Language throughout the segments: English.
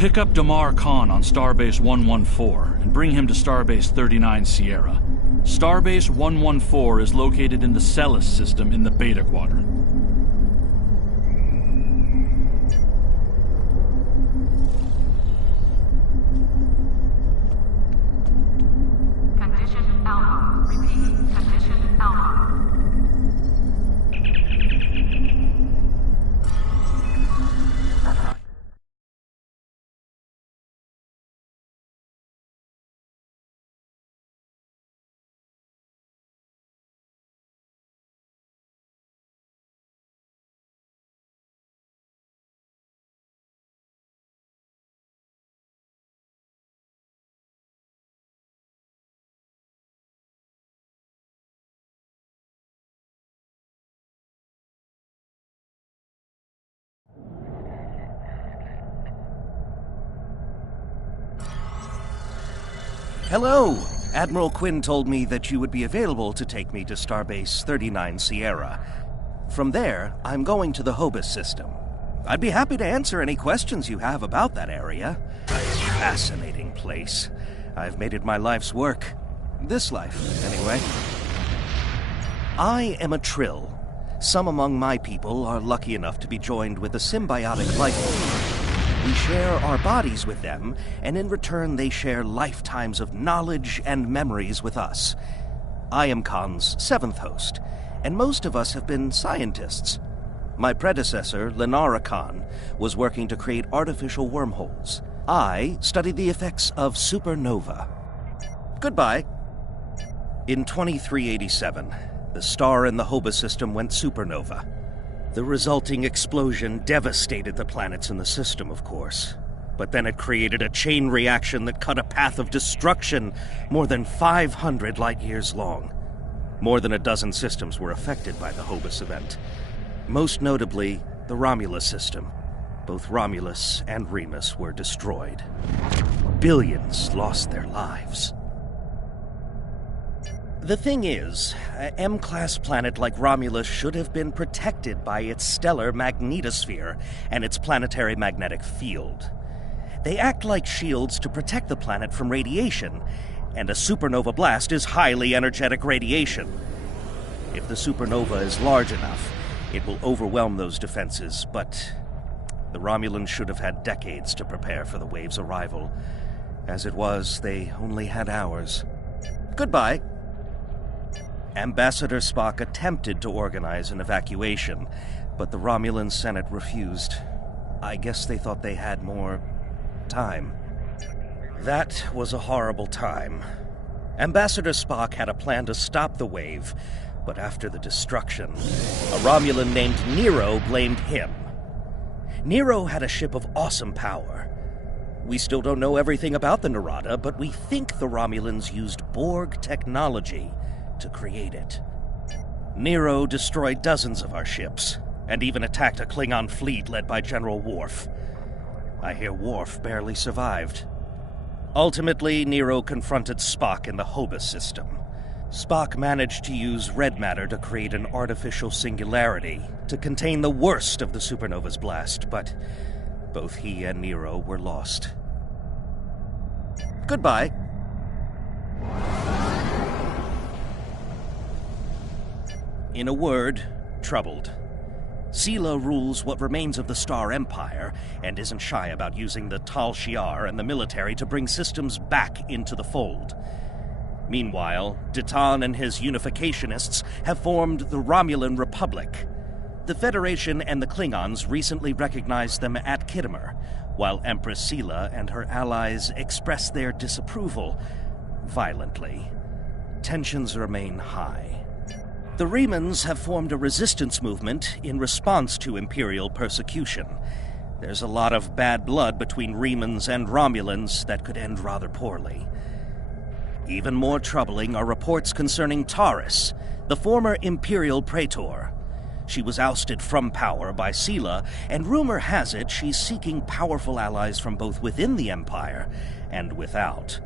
Pick up Damar Khan on Starbase 114 and bring him to Starbase 39 Sierra. Starbase 114 is located in the Sela system in the Beta Quadrant. Condition Alpha. Repeat. Condition Alpha. Hello! Admiral Quinn told me that you would be available to take me to Starbase 39 Sierra. From there, I'm going to the Hobus system. I'd be happy to answer any questions you have about that area. A fascinating place. I've made it my life's work. This life, anyway. I am a Trill. Some among my people are lucky enough to be joined with a symbiotic life form. We share our bodies with them, and in return they share lifetimes of knowledge and memories with us. I am Khan's 7th host, and most of us have been scientists. My predecessor, Lenara Khan, was working to create artificial wormholes. I studied the effects of supernova. Goodbye. In 2387, the star in the Hobus system went supernova. The resulting explosion devastated the planets in the system, of course. But then it created a chain reaction that cut a path of destruction more than 500 light-years long. More than a dozen systems were affected by the Hobus event. Most notably, the Romulus system. Both Romulus and Remus were destroyed. Billions lost their lives. The thing is, an M-class planet like Romulus should have been protected by its stellar magnetosphere and its planetary magnetic field. They act like shields to protect the planet from radiation, and a supernova blast is highly energetic radiation. If the supernova is large enough, it will overwhelm those defenses, but the Romulans should have had decades to prepare for the wave's arrival. As it was, they only had hours. Goodbye. Ambassador Spock attempted to organize an evacuation, but the Romulan Senate refused. I guess they thought they had more time. That was a horrible time. Ambassador Spock had a plan to stop the wave, but after the destruction, a Romulan named Nero blamed him. Nero had a ship of awesome power. We still don't know everything about the Narada, but we think the Romulans used Borg technology to create it. Nero destroyed dozens of our ships, and even attacked a Klingon fleet led by General Worf. I hear Worf barely survived. Ultimately, Nero confronted Spock in the Hobus system. Spock managed to use red matter to create an artificial singularity to contain the worst of the supernova's blast, but both he and Nero were lost. Goodbye. In a word, troubled. Sela rules what remains of the Star Empire, and isn't shy about using the Tal Shiar and the military to bring systems back into the fold. Meanwhile, Ditan and his unificationists have formed the Romulan Republic. The Federation and the Klingons recently recognized them at Khitomer, while Empress Sela and her allies express their disapproval violently. Tensions remain high. The Remans have formed a resistance movement in response to Imperial persecution. There's a lot of bad blood between Remans and Romulans that could end rather poorly. Even more troubling are reports concerning Taurus, the former Imperial Praetor. She was ousted from power by Sela, and rumor has it she's seeking powerful allies from both within the Empire and without.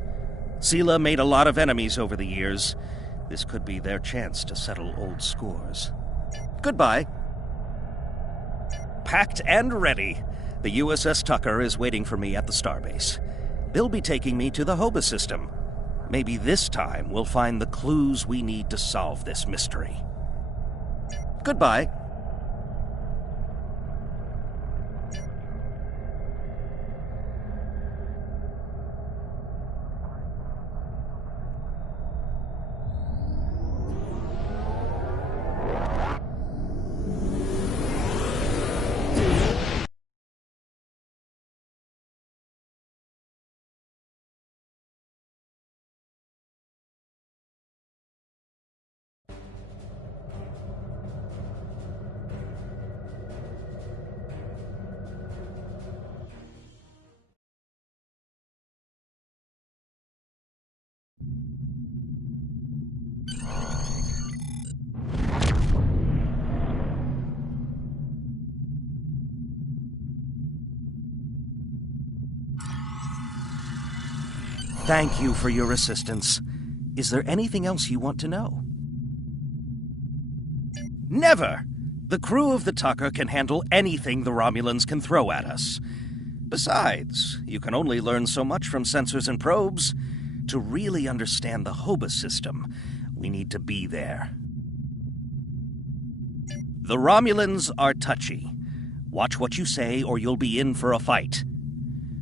Sela made a lot of enemies over the years. This could be their chance to settle old scores. Goodbye. Packed and ready. The USS Tucker is waiting for me at the starbase. They'll be taking me to the Hobus system. Maybe this time we'll find the clues we need to solve this mystery. Goodbye. Thank you for your assistance. Is there anything else you want to know? Never! The crew of the Tucker can handle anything the Romulans can throw at us. Besides, you can only learn so much from sensors and probes. To really understand the Hobus system, we need to be there. The Romulans are touchy. Watch what you say or you'll be in for a fight.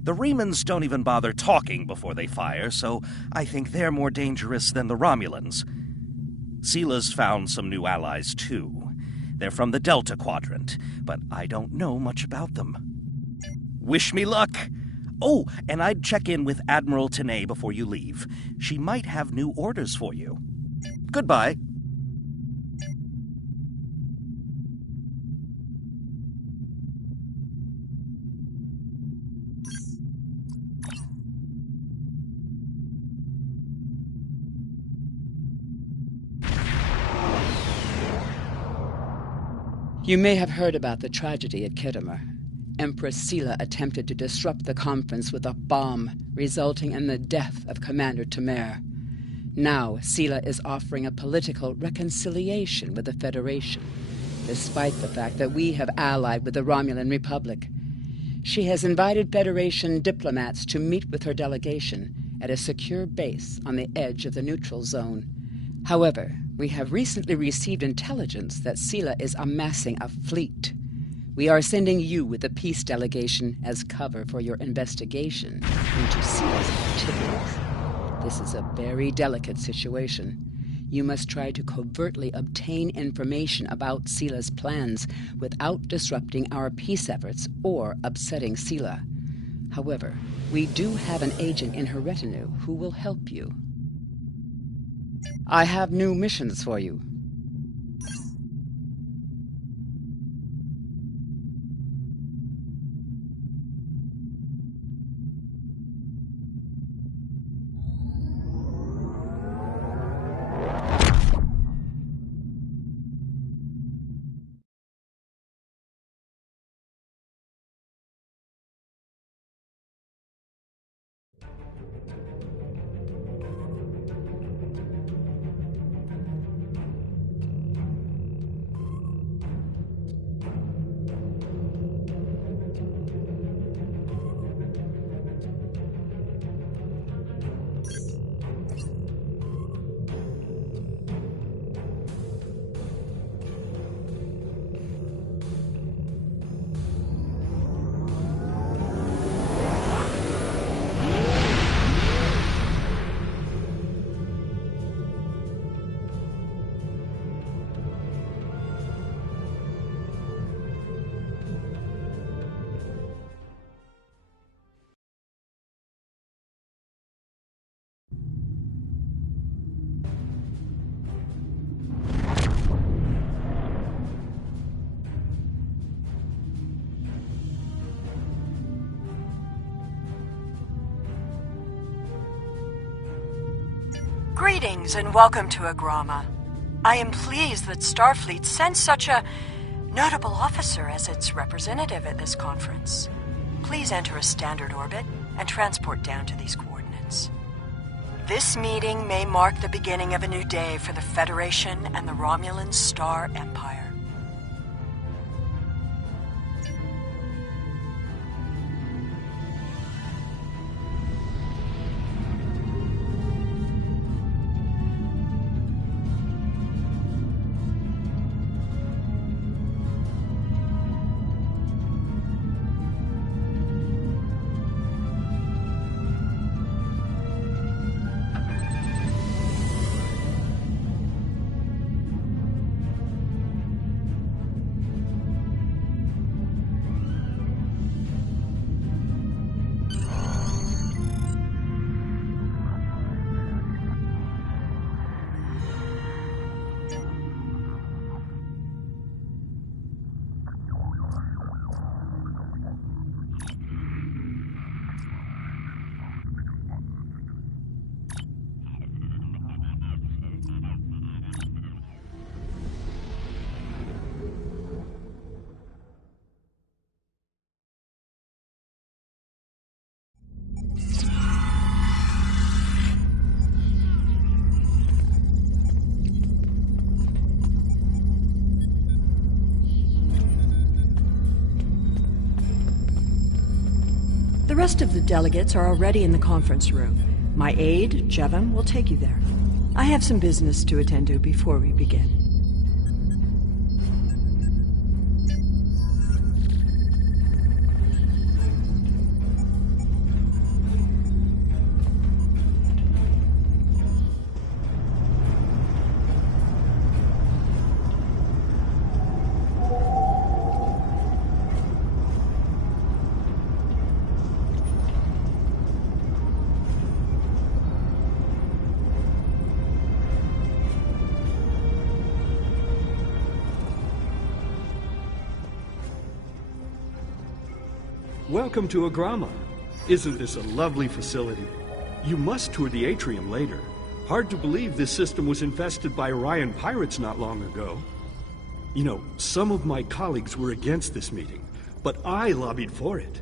The Remans don't even bother talking before they fire, so I think they're more dangerous than the Romulans. Sela's found some new allies, too. They're from the Delta Quadrant, but I don't know much about them. Wish me luck! Oh, and I'd check in with Admiral Tenay before you leave. She might have new orders for you. Goodbye. You may have heard about the tragedy at Khitomer. Empress Sela attempted to disrupt the conference with a bomb, resulting in the death of Commander Tamer. Now, Sela is offering a political reconciliation with the Federation, despite the fact that we have allied with the Romulan Republic. She has invited Federation diplomats to meet with her delegation at a secure base on the edge of the neutral zone. However, we have recently received intelligence that Sela is amassing a fleet. We are sending you with the peace delegation as cover for your investigation into Sela's activities. This is a very delicate situation. You must try to covertly obtain information about Sela's plans without disrupting our peace efforts or upsetting Sela. However, we do have an agent in her retinue who will help you. I have new missions for you. Greetings and welcome to Agrama. I am pleased that Starfleet sent such a notable officer as its representative at this conference. Please enter a standard orbit and transport down to these coordinates. This meeting may mark the beginning of a new day for the Federation and the Romulan Star Empire. The rest of the delegates are already in the conference room. My aide, Jevon, will take you there. I have some business to attend to before we begin. Welcome to Agrama. Isn't this a lovely facility? You must tour the atrium later. Hard to believe this system was infested by Orion pirates not long ago. You know, some of my colleagues were against this meeting, but I lobbied for it.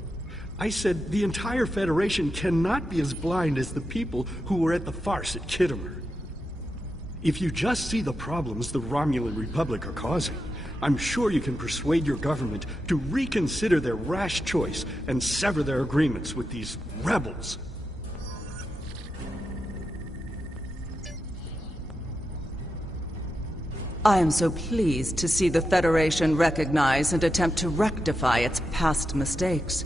I said the entire Federation cannot be as blind as the people who were at the farce at Khitomer. If you just see the problems the Romulan Republic are causing, I'm sure you can persuade your government to reconsider their rash choice and sever their agreements with these rebels. I am so pleased to see the Federation recognize and attempt to rectify its past mistakes.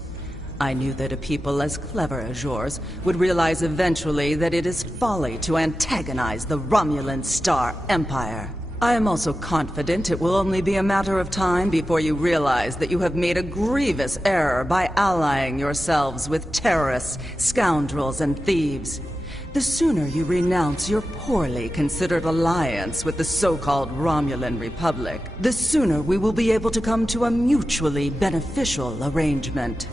I knew that a people as clever as yours would realize eventually that it is folly to antagonize the Romulan Star Empire. I am also confident it will only be a matter of time before you realize that you have made a grievous error by allying yourselves with terrorists, scoundrels, and thieves. The sooner you renounce your poorly considered alliance with the so-called Romulan Republic, the sooner we will be able to come to a mutually beneficial arrangement.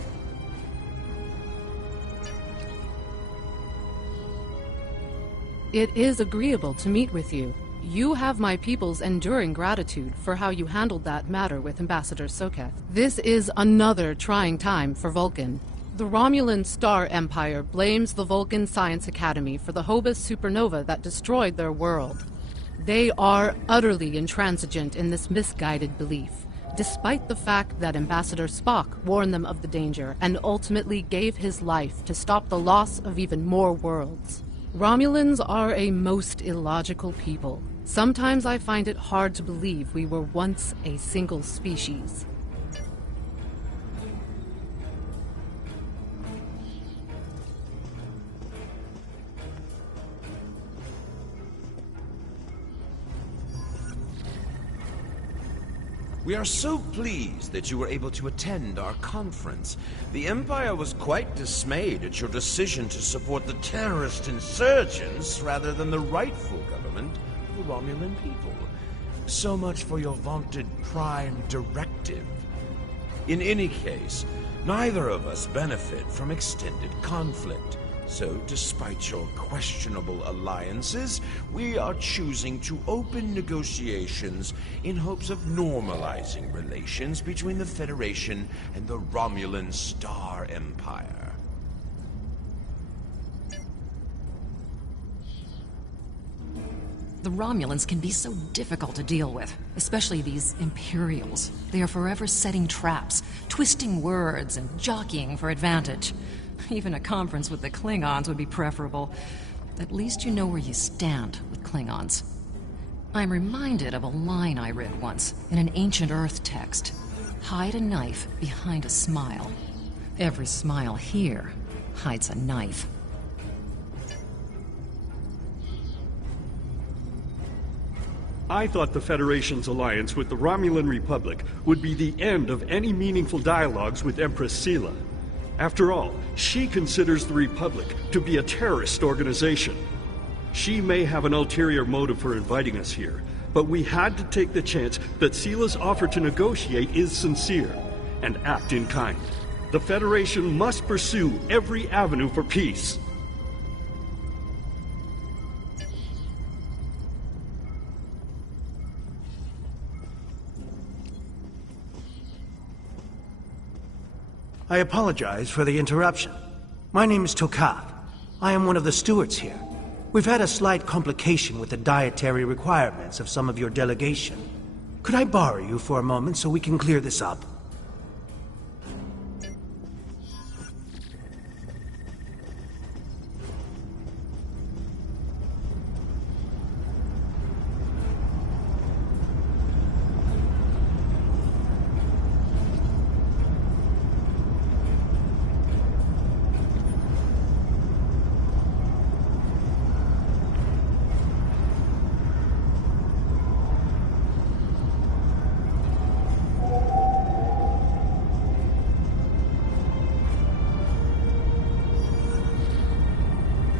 It is agreeable to meet with you. You have my people's enduring gratitude for how you handled that matter with Ambassador Soketh. This is another trying time for Vulcan. The Romulan Star Empire blames the Vulcan Science Academy for the Hobus supernova that destroyed their world. They are utterly intransigent in this misguided belief, despite the fact that Ambassador Spock warned them of the danger and ultimately gave his life to stop the loss of even more worlds. Romulans are a most illogical people. Sometimes I find it hard to believe we were once a single species. We are so pleased that you were able to attend our conference. The Empire was quite dismayed at your decision to support the terrorist insurgents rather than the rightful government of the Romulan people. So much for your vaunted Prime Directive. In any case, neither of us benefit from extended conflict. So, despite your questionable alliances, we are choosing to open negotiations in hopes of normalizing relations between the Federation and the Romulan Star Empire. The Romulans can be so difficult to deal with, especially these Imperials. They are forever setting traps, twisting words, and jockeying for advantage. Even a conference with the Klingons would be preferable. At least you know where you stand with Klingons. I'm reminded of a line I read once in an ancient Earth text. Hide a knife behind a smile. Every smile here hides a knife. I thought the Federation's alliance with the Romulan Republic would be the end of any meaningful dialogues with Empress Sela. After all, she considers the Republic to be a terrorist organization. She may have an ulterior motive for inviting us here, but we had to take the chance that Sela's offer to negotiate is sincere, and act in kind. The Federation must pursue every avenue for peace. I apologize for the interruption. My name is Tokath. I am one of the stewards here. We've had a slight complication with the dietary requirements of some of your delegation. Could I borrow you for a moment so we can clear this up?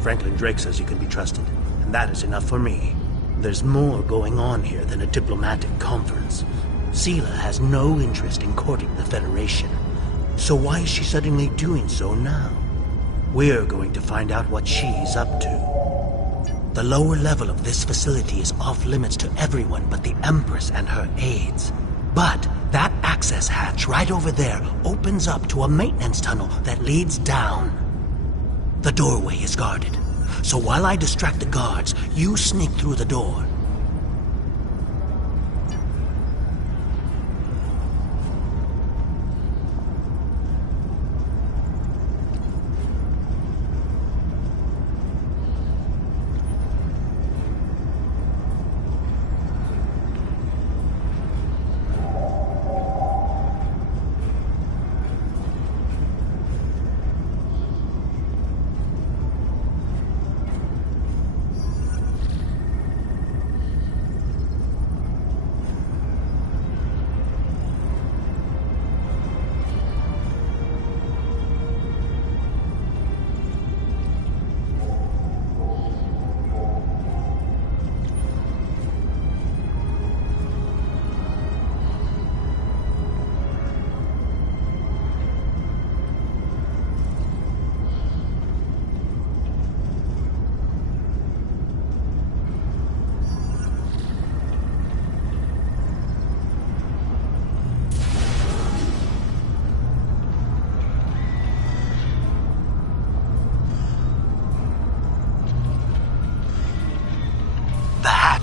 Franklin Drake says you can be trusted, and that is enough for me. There's more going on here than a diplomatic conference. Sela has no interest in courting the Federation. So why is she suddenly doing so now? We're going to find out what she's up to. The lower level of this facility is off limits to everyone but the Empress and her aides. But that access hatch right over there opens up to a maintenance tunnel that leads down. The doorway is guarded, so while I distract the guards, you sneak through the door.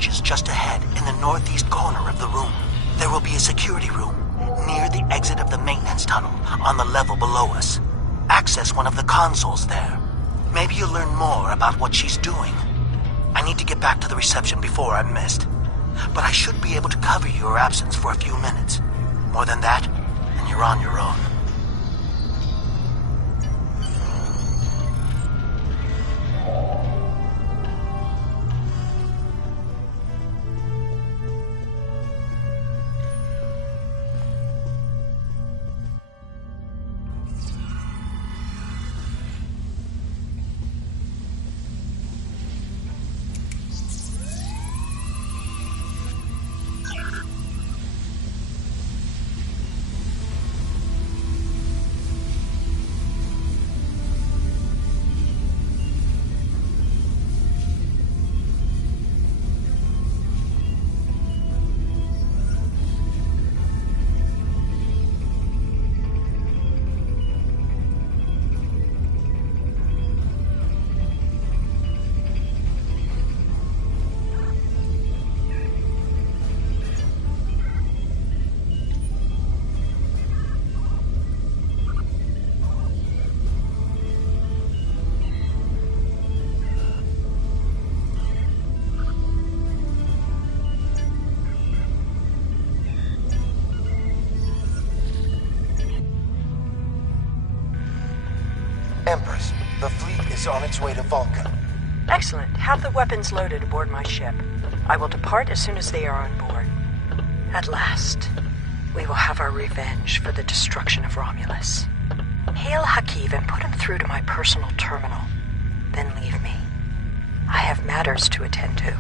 Is just ahead in the northeast corner of the room. There will be a security room near the exit of the maintenance tunnel on the level below us. Access one of the consoles there. Maybe you'll learn more about what she's doing. I need to get back to the reception before I'm missed. But I should be able to cover your absence for a few minutes. More than that, and you're on your own. Empress, the fleet is on its way to Vulcan. Excellent. Have the weapons loaded aboard my ship. I will depart as soon as they are on board. At last, we will have our revenge for the destruction of Romulus. Hail Hakiv and put him through to my personal terminal. Then leave me. I have matters to attend to.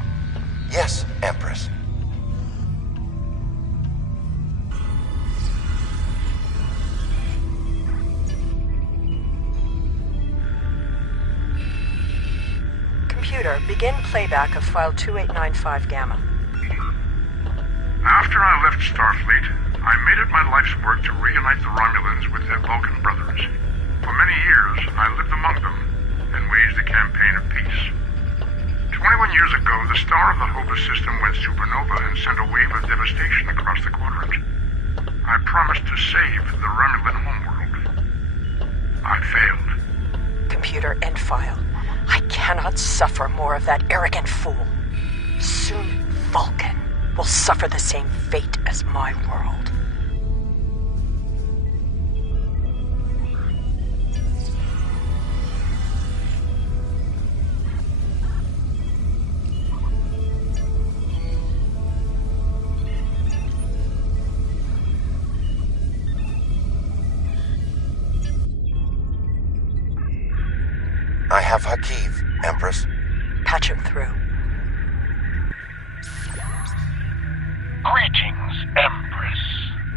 Yes, Empress. Computer, begin playback of file 2895 Gamma. After I left Starfleet, I made it my life's work to reunite the Romulans with their Vulcan brothers. For many years, I lived among them and waged a campaign of peace. 21 years ago, the star of the Hobus system went supernova and sent a wave of devastation across the quadrant. I promised to save the Romulan homeworld. I failed. Computer, end file. I cannot suffer more of that arrogant fool. Soon, Vulcan will suffer the same fate as my world. I have Hakiv Empress. Patch him through. Greetings, Empress.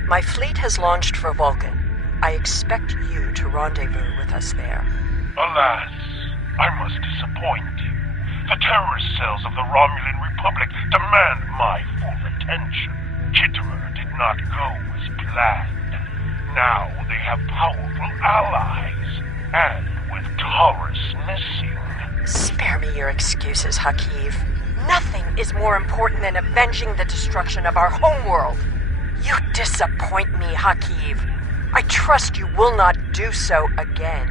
My fleet has launched for Vulcan. I expect you to rendezvous with us there. Alas, I must disappoint you. The terrorist cells of the Romulan Republic demand my full attention. Kittimer did not go as planned. Now they have powerful allies, and with Taurus missing... Spare me your excuses, Hakiv. Nothing is more important than avenging the destruction of our homeworld. You disappoint me, Hakiv. I trust you will not do so again.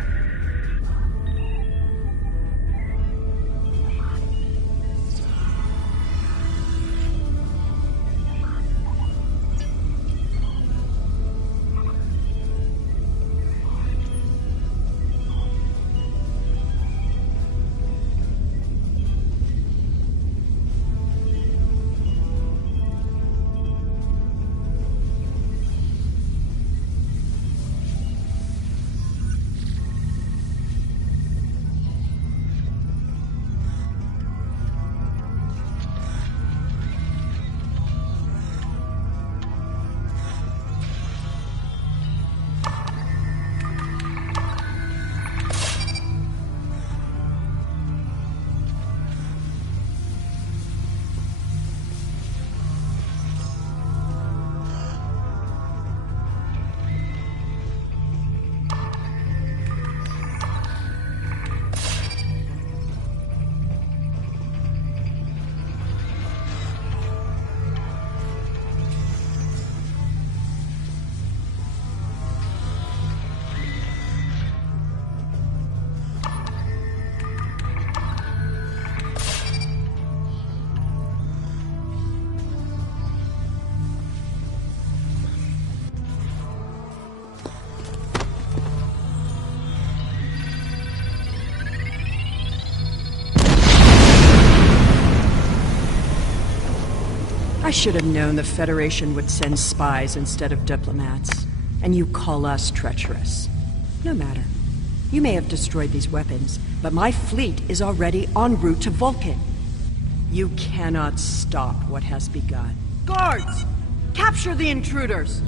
I should have known the Federation would send spies instead of diplomats. And you call us treacherous. No matter. You may have destroyed these weapons, but my fleet is already en route to Vulcan. You cannot stop what has begun. Guards! Capture the intruders!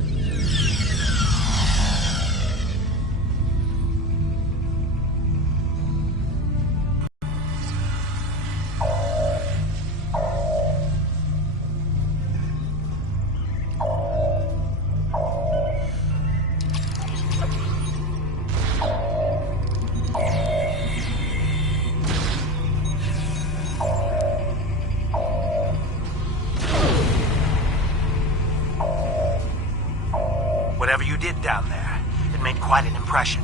Whatever you did down there, it made quite an impression.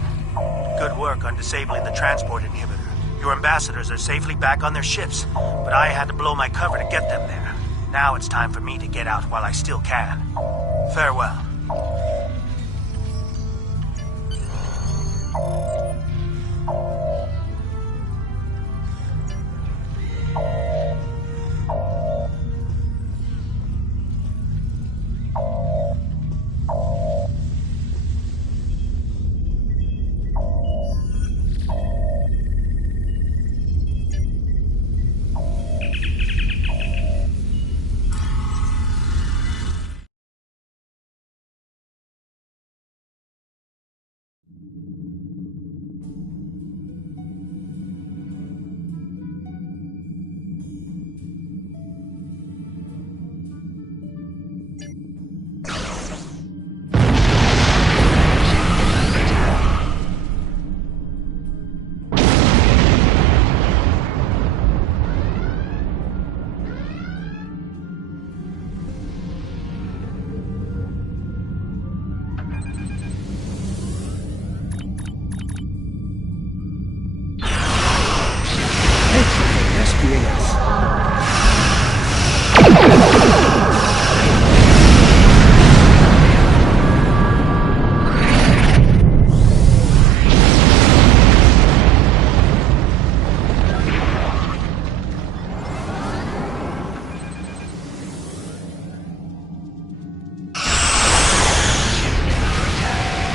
Good work on disabling the transport inhibitor. Your ambassadors are safely back on their ships, but I had to blow my cover to get them there. Now it's time for me to get out while I still can. Farewell.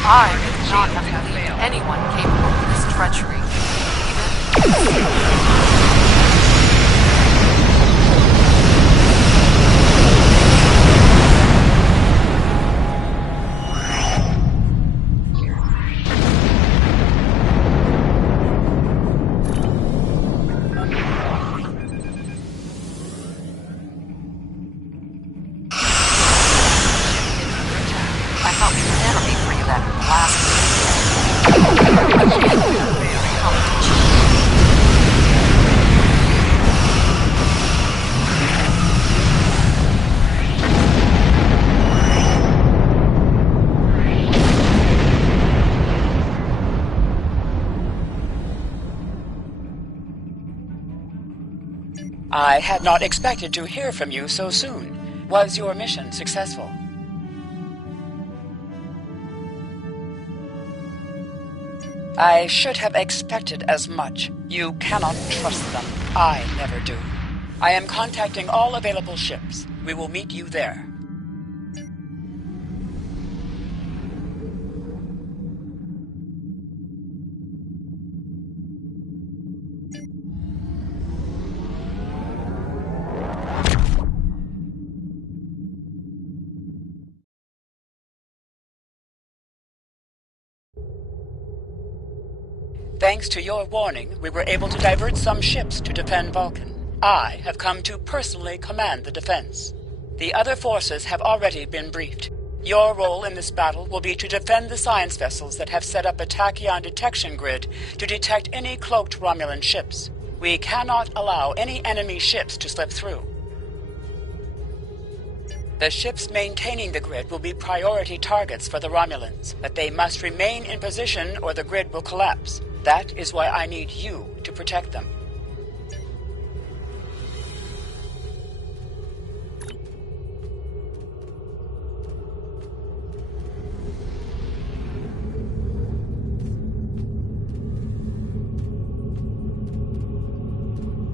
I would not have believed anyone capable of this treachery. Even... I thought we were never be free of that blast. Very competent. I had not expected to hear from you so soon. Was your mission successful? I should have expected as much. You cannot trust them. I never do. I am contacting all available ships. We will meet you there. Thanks to your warning, we were able to divert some ships to defend Vulcan. I have come to personally command the defense. The other forces have already been briefed. Your role in this battle will be to defend the science vessels that have set up a tachyon detection grid to detect any cloaked Romulan ships. We cannot allow any enemy ships to slip through. The ships maintaining the grid will be priority targets for the Romulans, but they must remain in position or the grid will collapse. That is why I need you to protect them.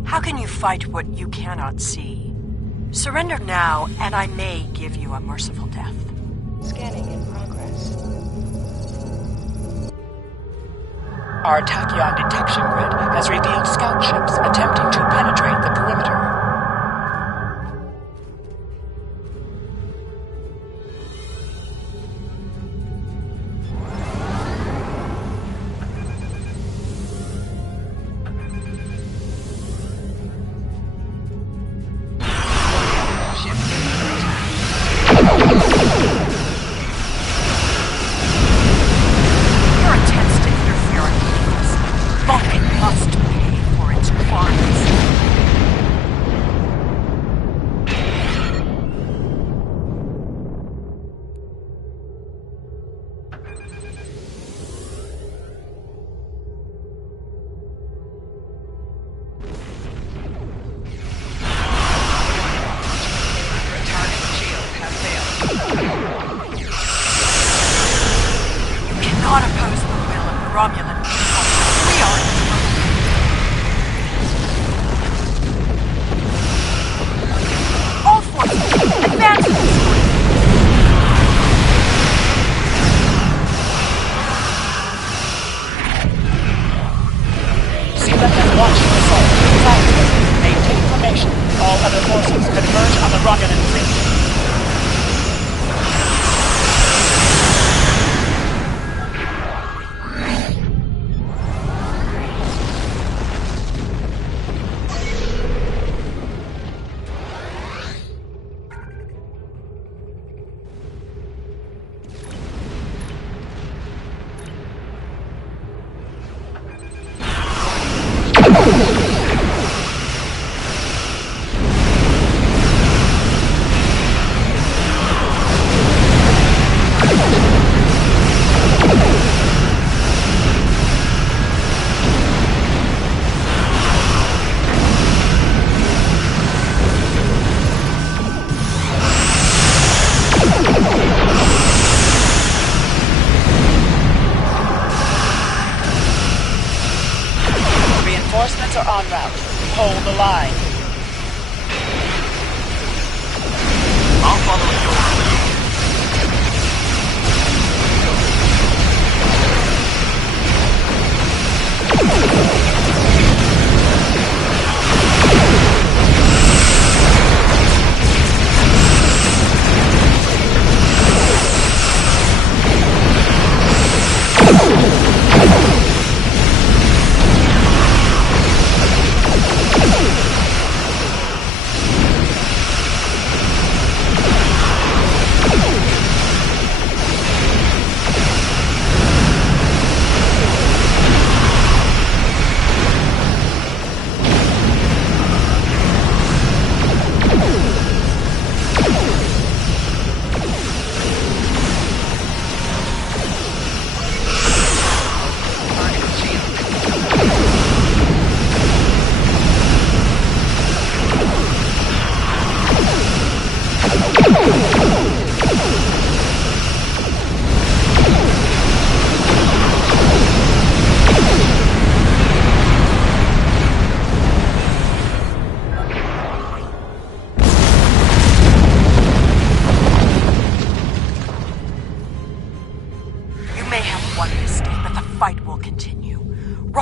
How can you fight what you cannot see? Surrender now, and I may give you a merciful death. Scanning in progress. Our tachyon detection grid has revealed scout ships attempting to penetrate the perimeter. Reinforcements are en route. Hold the line. I'll follow your lead.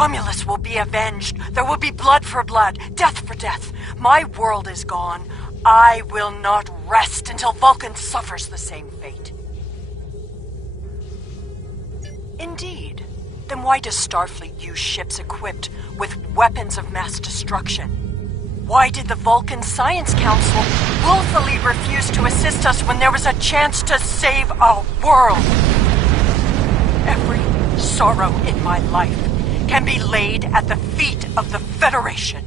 Romulus will be avenged. There will be blood for blood, death for death. My world is gone. I will not rest until Vulcan suffers the same fate. Indeed. Then why does Starfleet use ships equipped with weapons of mass destruction? Why did the Vulcan Science Council willfully refuse to assist us when there was a chance to save our world? Every sorrow in my life can be laid at the feet of the Federation.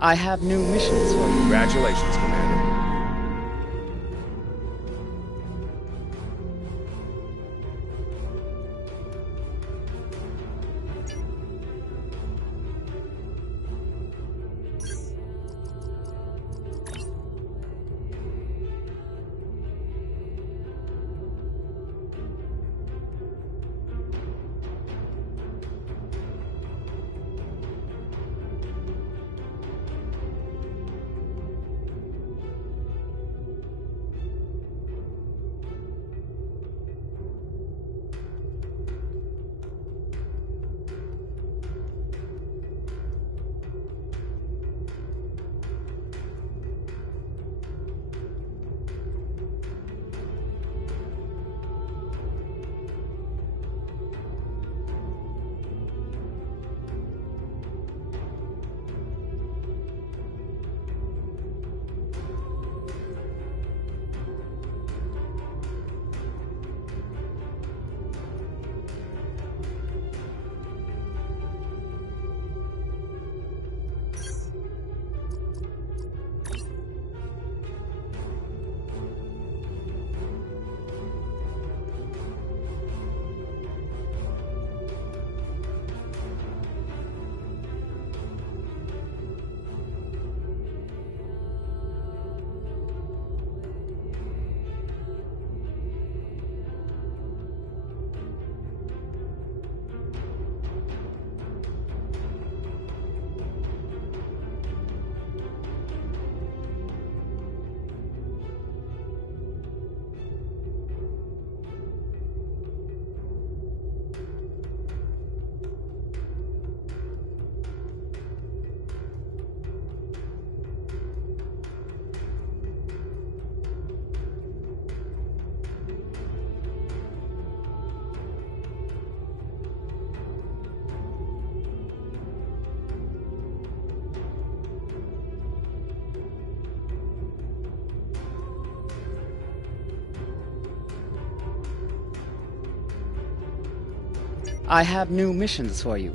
I have new missions for you. Congratulations, Commander. I have new missions for you.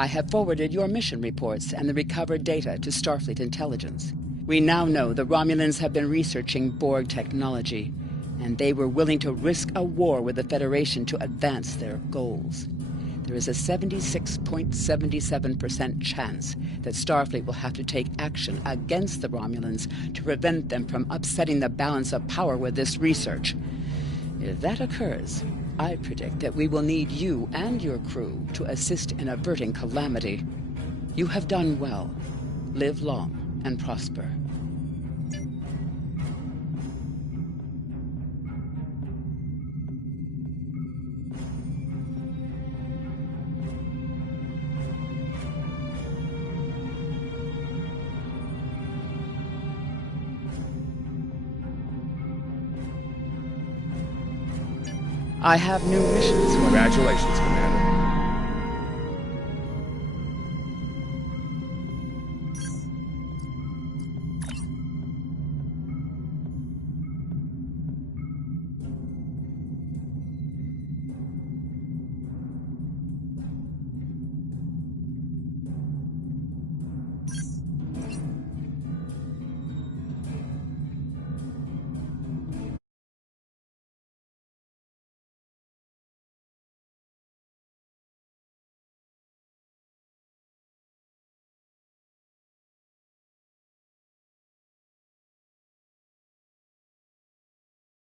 I have forwarded your mission reports and the recovered data to Starfleet Intelligence. We now know the Romulans have been researching Borg technology, and they were willing to risk a war with the Federation to advance their goals. There is a 76.77% chance that Starfleet will have to take action against the Romulans to prevent them from upsetting the balance of power with this research. If that occurs, I predict that we will need you and your crew to assist in averting calamity. You have done well. Live long and prosper. I have new missions for you. Congratulations,